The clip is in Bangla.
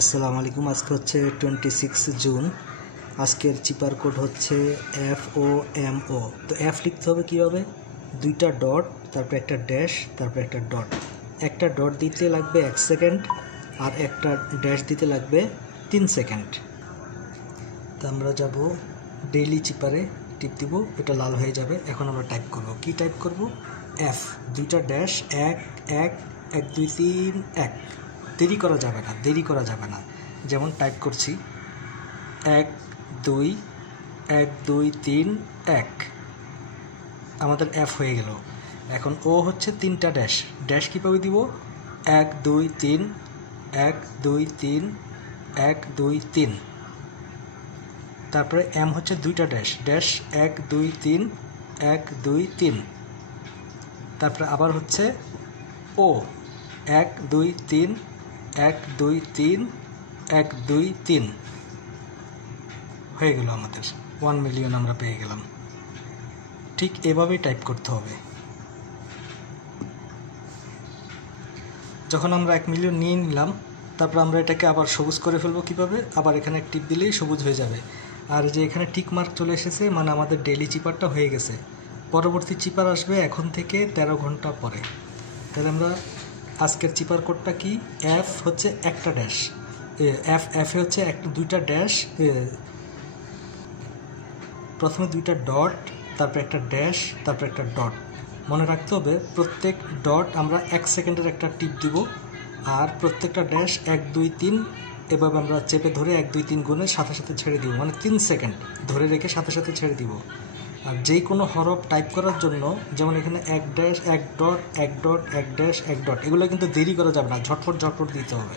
আসসালামু আলাইকুম। আজকে হচ্ছে 26 জুন। আজকের চিপার কোড হচ্ছে FOMO। তো এফ লিখতে হবে কীভাবে? দুইটা ডট, তারপর একটা ড্যাশ, তারপর একটা ডট। একটা ডট দিতে লাগবে 1 সেকেন্ড আর একটা ড্যাশ দিতে লাগবে 3 সেকেন্ড। তো আমরা যাব ডেইলি চিপারে, টিপ দিব, এটা লাল হয়ে যাবে। এখন আমরা টাইপ করব। কি টাইপ করব? এফ, দুইটা ড্যাশ, 1 1 1 2 3 1। দেরি করা যাবে না। যেমন টাইপ করছি 1 2 1 2 3 1, আমাদের এফ হয়ে গেল। এখন ও হচ্ছে 3টা ড্যাশ। ড্যাশ কীভাবে দিব? 1 2 3 1 2 3 1 2 3। তারপরে এম হচ্ছে দুইটা ড্যাশ। ড্যাশ 1 2 3 1 2 3। তারপরে আবার হচ্ছে ও 1 2 3 1 2 3 1 2 3। হয়ে গেল আমাদের 1 মিলিয়ন আমরা পেয়ে গেলাম। ঠিক এভাবেই টাইপ করতে হবে। যখন আমরা 1 মিলিয়ন নিয়ে নিলাম, তারপর আমরা এটাকে আবার সবুজ করে ফেলবো। কীভাবে? আবার এখানে টিপ দিলেই সবুজ হয়ে যাবে। আর যে এখানে টিক মার্ক চলে এসেছে, মানে আমাদের ডেইলি চিপারটা হয়ে গেছে। পরবর্তী চিপার আসবে এখন থেকে 13 ঘন্টা পরে। তাহলে আমরা আজকের চিপার কোডটা কি? এফ হচ্ছে একটা ড্যাশ, এফ হচ্ছে দুইটা ড্যাশ, প্রথমে দুইটা ডট, তারপর একটা ড্যাশ, তারপর একটা ডট। মনে রাখতে হবে প্রত্যেক ডট আমরা 1 সেকেন্ডের একটা টিপ দিব, আর প্রত্যেকটা ড্যাশ 1 2 3 এভাবে আমরা চেপে ধরে 1 2 3 গুণে সাথে সাথে ছেড়ে দিব, মানে 3 সেকেন্ড ধরে রেখে সাথে সাথে ছেড়ে দিব। আর যেই কোনো হরফ টাইপ করার জন্য, যেমন এখানে 1 dash 1 dot 1 dot 1 dash 1 dot, এগুলো কিন্তু দেরি করা যাবে না, ঝটপট দিতে হবে।